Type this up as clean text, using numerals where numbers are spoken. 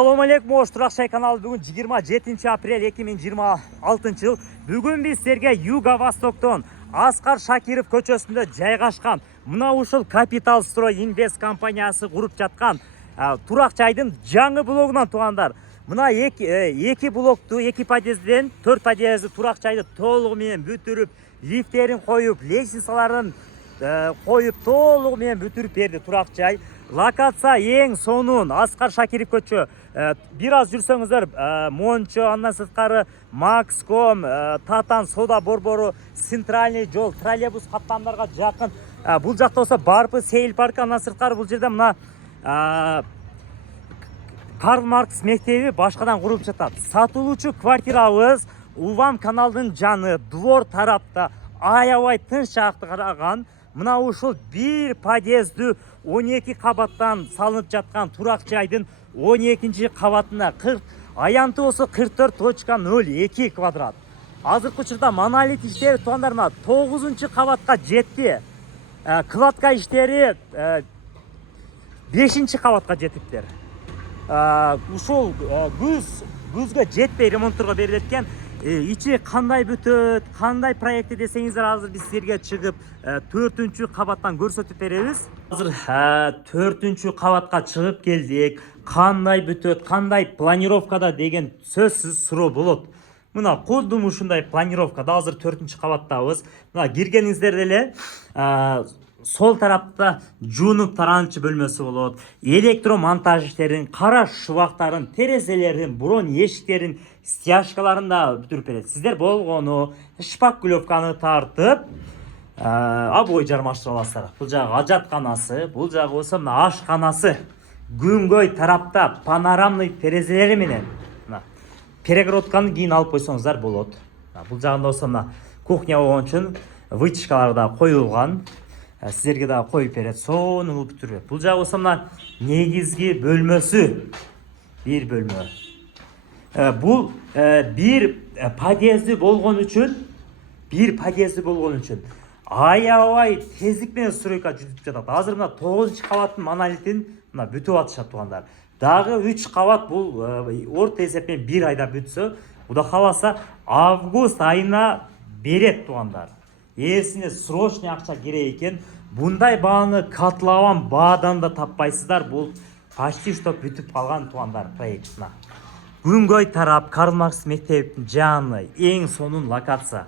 Assalamu alaikum, Ош Туракчай каналы. Бүгін 27 апрель 2026 жыл. Бүгін біз сіздерге Юго-Востоктон Аскар Шакиров көчөсүндө жайгашкан мына ушул Капитал Строй Инвест компаниясы куруп жаткан Туракчайдын жаңы блогунан туугандар. Мына эки блокту, эки подъезден 4 подъезди Туракчайды толугу менен бүтүрүп, лифттерин коюп, лестницаларын коюп, толугу менен бүтүрүп берди Туракчай. Локация ең сонун Аскар Шакиров көчө. Бир аз жүрсөңүздөр Мончо, андан сырткары Макском, Татан, Сода борбору, центральный жол, троллейбус каттамдарга жакын. Бул жакта болсо Барпы Сейл паркы, андан сырткары бул жерде мына Карл Маркс мектеби башкадан куруп жатат. Сатылуучу квартирабыз Увам каналдын жаны, двор тарапта, аябай тынч жакты караган. Мына ушул бир подъезді 12 кабаттан салынып жаткан Туракчайдын 12-ci кабатына аянты болсо 44.02 квадрат. Азыркы учурда монолит иштери туугандар 9-ci кабатка жетти. Кладка иштери 5-ci кабатка жетиптер. Ушул күзгө жетпей ремонттурга берилет экен. Ичи кандай бүтөт, кандай проекти десеңиздер, азыр биз силерге чыгып 4-cü кабаттан көрсөтүп беребиз. Азыр 4-cü кабатка чыгып келдик. Кандай бүтөт, кандай планировкада деген сөзсүз суроо болот. Мына кудум ушундай планировкада азыр 4-cü кабаттабыз. Мына киргениңиздер эле сол тарапта жуунуп таранчы бөлмөсү болот. Электромонтаж иштерин, кара шубактарын, терезелерин, бурон эшиктерин, стяжкаларын да бүтүрүп берет. Сиздер болгону шпаклевканы тартып, обой жармаштырып аласыздар. Бул жагы ажатканасы, бул жагы болсо мына ашканасы. Күнгөй тарапта панорамный терезелери менен мына перегородканы кийин алып койсоңуздар болот. Бул жагында болсо мына кухня болгон үчүн вытяжкалар да коюлган. Сіздерге да коюп берет, соны бүтүрүп. Бул жагы болсо мына негизги бөлмөсү, бир бөлмө. Бул бир подъезди болгон үчүн, аябай тездик менен стройка жүрүп жатат. Азыр мына 9-cı кабаттын монолитин мына бүтүп атышат туугандар. Дагы 3 кабат бул орто эсеппен 1 айда бүтсө, Куда кааласа август айына берет туугандар. Эсине срочный акча керек экен. Bunday бааны катлабан баадан да таппайсыздар. Бул почти что бүтүп калган туугандар проектына. Күнгөй тарап Карл Маркс мектебинин жаны, эң сонун локация.